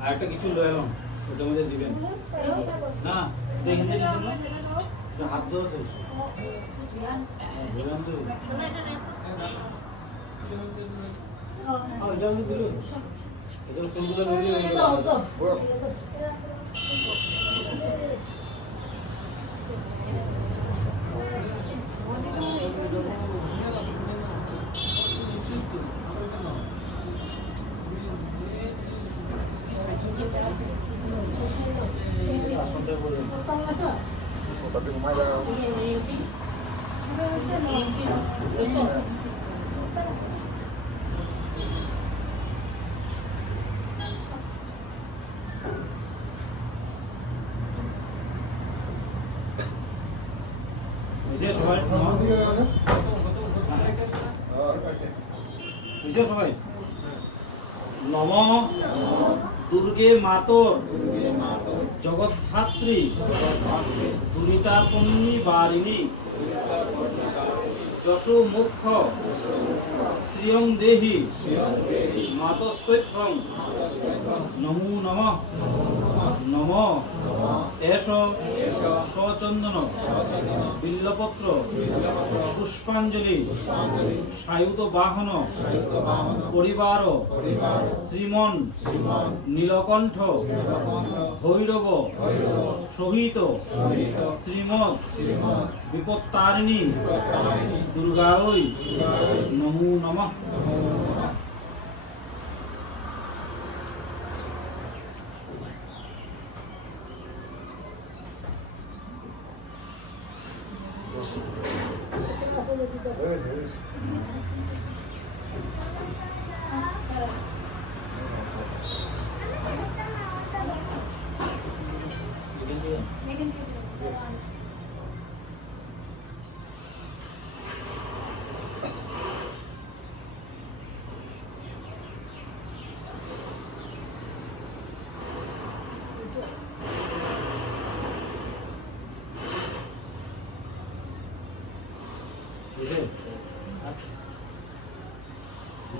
আর একটা কিছু লয়ে এলাম ওটার মধ্যে দিবেন। না দেখেন যে না? হাত দেওয়া শেষ দিলাম তো হ্যাঁ কোনগুলো লইলে হয়ে গেল আসনটা বলুন Tapi kemana? বুঝে সবাই বুঝে সবাই নম দুর্গে মাতর জগদ্ধাত্রী দুরিতাপন্নী বারিণী। যশো মুখ্য শ্রিয়ং দেহি। মাতস্তৈত্রং নমো নম। নম। এষ। সচন্দন বিল্লপত্র। পুষ্পাঞ্জলি। সায়ুত বাহন পরিবার। শ্রীমন। নীলকণ্ঠ। ভৈরব। সহিত শ্রীমৎ। বিপত্তারিণী দুর্গাঐ নমো নমঃ।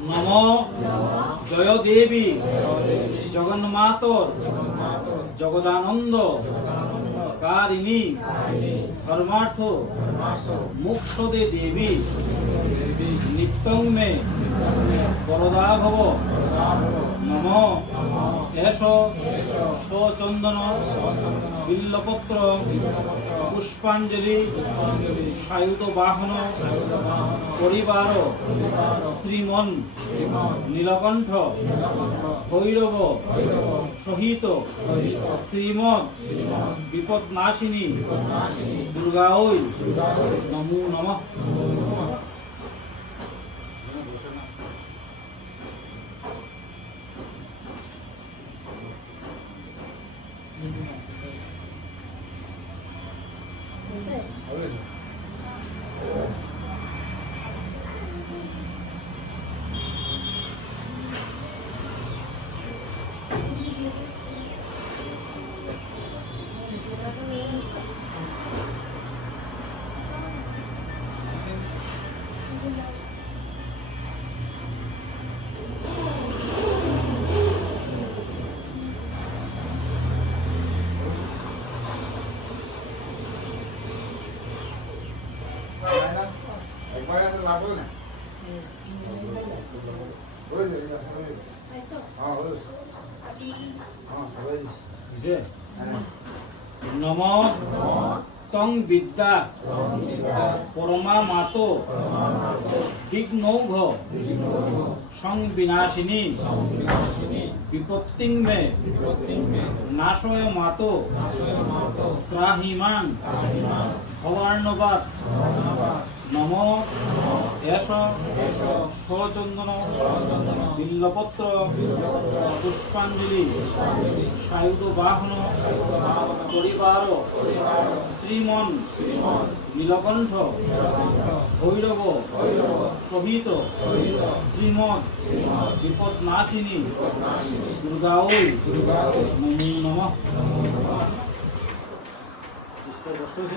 নম জয় দেবী জগন্মাতর। জগদানন্দ। কারিণী। ধর্মার্থ। মুক্ষদে দেবী। নিত্যং মে। বরদা নম। এস সচন্দন বিল্লপত্র, পুষ্পাঞ্জলি, সায়ুত বাহন, পরিবার, শ্রীমন, নীলকণ্ঠ, ভৈরব, সহিত শ্রীমৎ বিপদনাশিনী, দুর্গাঐ, নমো নমঃ। 没事。好嘞。বুঝে নম তং বিদ্যা পরমা মাত বিঘ্নৌঘ সংবিনাশিনী বিপত্তিং মে নাশয় মাত ত্রাহিমাং ভবার্ণবাদ। নম এস। সচন্দন বিল্লপত্র, পুষ্পাঞ্জলি সায়ুধ বাহন পরিবার, শ্রীমন, নীলকণ্ঠ, ভৈরব সহিত শ্রীমৎ বিপদনাশিনী দুর্গাঐ নমো। নমঃ কষ্ট হয়েছে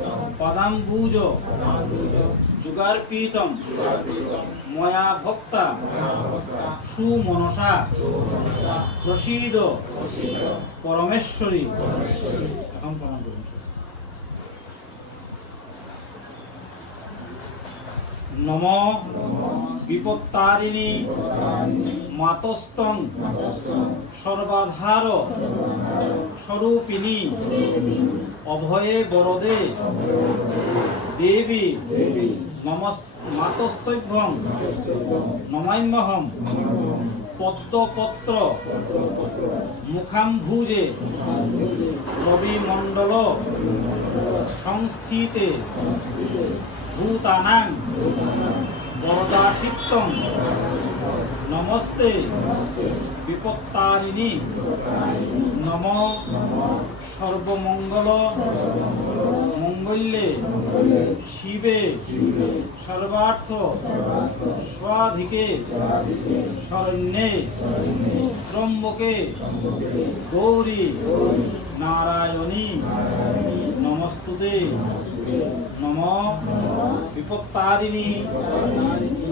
পদাম্বুজ যুগার্পিতম ময়া ভক্তা। সুমনসা। প্রসীদ। পরমেশ্বরী। প্রণাম করুন। নম বিপত্তারিণী মাতস্তং সর্বাধার স্বরূপিণী। অভয়ে বরদে। দেবী। নমস মাতস্তভ্যং নমাম্যহম পদ্মপত্র। মুখাম্ভুজে। রবিমণ্ডল। সংস্থিতে। ভূতানাং। বরদাসিত্তং নমস্তে। বিপত্তারিণী। নম। সর্বমঙ্গল। মঙ্গল্যে। শিবে। সর্বার্থ। স্বাধিকে। শরণ্যে। ত্রম্বকে। গৌরী। নারায়ণী। নমস্তুতে। নম। বিপত্তারিণী।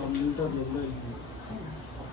পুজো কার কি সব করবে আচ্ছা আমার স্তম্ভটা ধরলে